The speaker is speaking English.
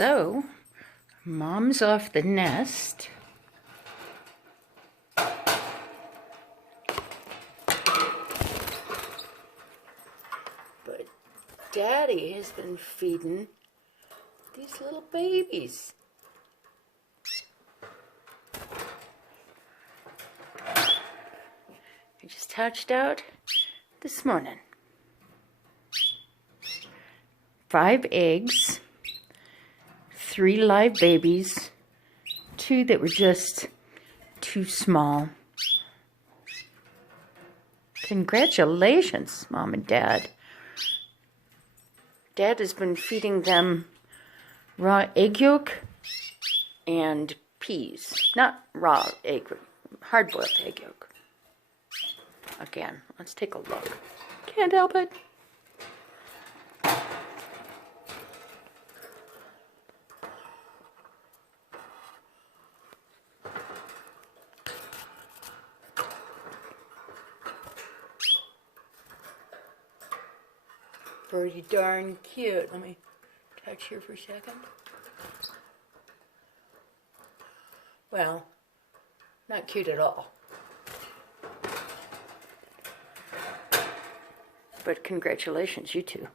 So, Mom's off the nest. But Daddy has been feeding these little babies. I just hatched out this morning. 5 eggs, 3 live babies, 2 that were just too small. Congratulations, Mom and Dad. Dad has been feeding them raw egg yolk and peas. Not raw egg, hard-boiled egg yolk. Again, let's take a look. Can't help it. Pretty darn cute. Let me touch here for a second. Well, not cute at all. But congratulations, you two.